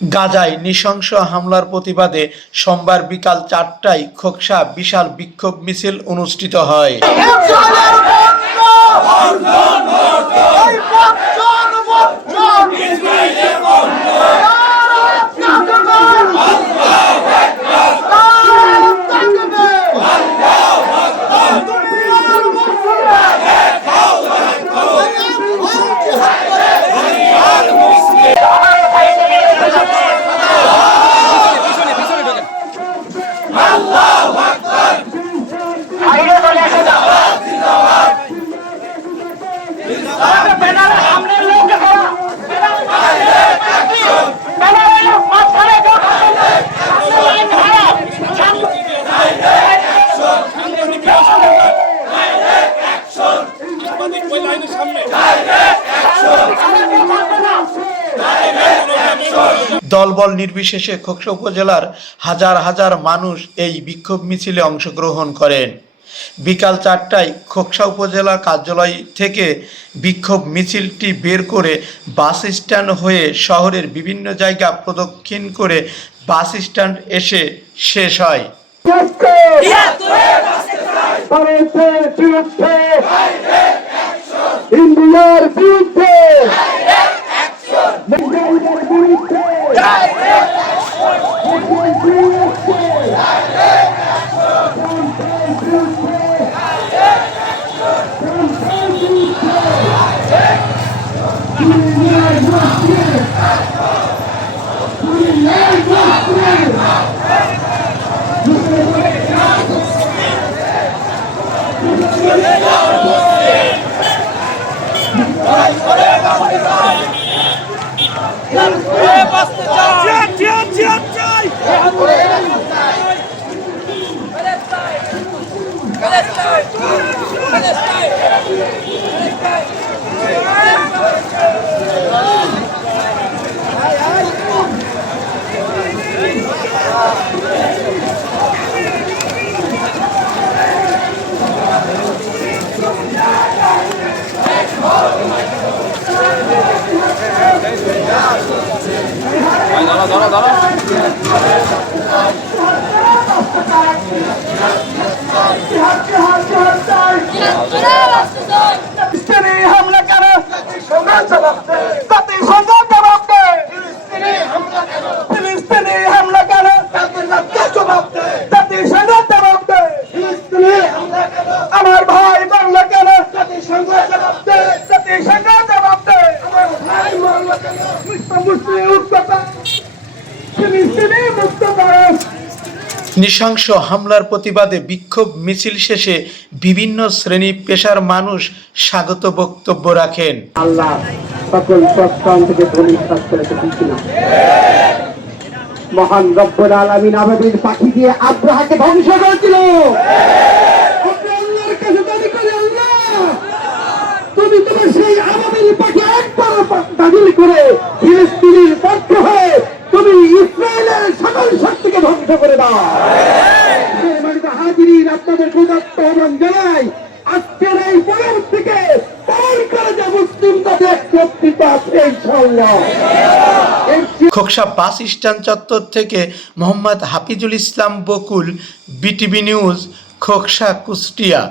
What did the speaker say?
গাজায় নৃশংস হামলার প্রতিবাদে সোমবার বিকাল ৪টায় খোকসা বিশাল বিক্ষোভ মিছিল অনুষ্ঠিত হয়। দলবল নির্বিশেষে খোকসা উপজেলার হাজার হাজার মানুষ এই বিক্ষোভ মিছিলে অংশগ্রহণ করেন। বিকাল ৪টায় খোকসা উপজেলা কার্যালয় থেকে বিক্ষোভ মিছিলটি বের করে বাস স্ট্যান্ড হয়ে শহরের বিভিন্ন জায়গা প্রদক্ষিণ করে বাস স্ট্যান্ড এসে শেষ হয়। আমার ভাই বাংলা কেন নৃশংস হামলার প্রতিবাদে বিক্ষোভ মিছিল শেষে বিভিন্ন শ্রেণী পেশার মানুষ স্বাগত বক্তব্য রাখেন। আল্লাহ সকল সস্তান থেকে ধনী করে দিয়েছিল। মহান রব্বুল আলামিন আমাদের পাখি দিয়ে আব্রাহাকে ধ্বংস করেছিল। আল্লাহর কাছে দাবি করে, আল্লাহ তুমি তোমার সেই আবাবিল পাখি একবার দাবি করে ফিলিস্তিনের পক্ষ হয়ে তুমি ইসরায়েলের সকল শক্তিকে ধ্বংস করে দাও। হাজিরিন আপনাদের কৃতজ্ঞ আহ্বান জানাই। আজকের এই পরব থেকে পার করে যে মুসলিম জাতির নেতৃত্ব আছে ইনশাআল্লাহ। খোকসা বাস স্ট্যান্ড চত্বর থেকে মোহাম্মদ হাফিজুল ইসলাম বকুল, বিটিভি নিউজ, খোকসা, কুষ্টিয়া।